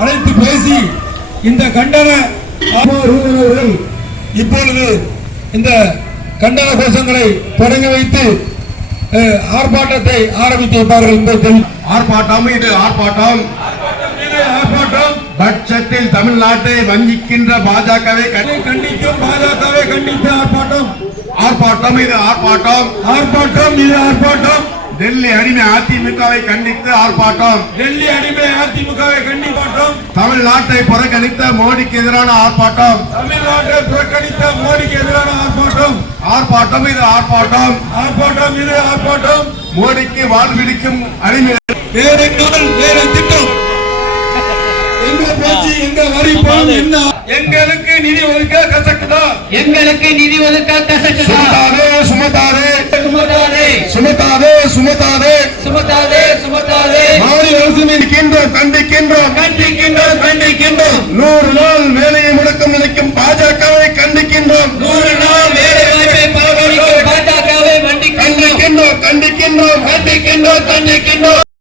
அழைத்து பேசி இந்த கண்டன இப்பொழுது இந்த கண்டன கோஷங்களை தொடங்கி வைத்து ஆர்ப்பாட்டத்தை ஆரம்பித்து வைப்பார்கள். ஆர்ப்பாட்டம் இது ஆர்ப்பாட்டம் பட்சத்தில் தமிழ்நாட்டை வஞ்சிக்கின்ற பாஜகவை கண்டிக்கும், பாஜகவை கண்டித்து ஆர்ப்பாட்டம் இது ஆர்ப்பாட்டம் டெல்லி அடிமை அதிமுகவை கண்டித்து ஆர்ப்பாட்டம் தமிழ்நாட்டை புறக்கணித்த மோடிக்கு எதிரான ஆர்ப்பாட்டம் இது ஆர்ப்பாட்டம் மோடிக்கு வாழ்விடிக்கும் அடிமை திட்டம் எங்களுக்கு நிதி ஒதுக்க கசக்குதா சுமத்தாதே மாநில அரசு கண்டிக்கின்றோம் 100 நாள் வேலையை முடக்கம் நினைக்கும் பாஜகவை கண்டிக்கின்றோம் 100 நாள் வேலை வாய்ப்பை பரவடிக்கும் பாஜகவை கண்டிக்கின்றோம்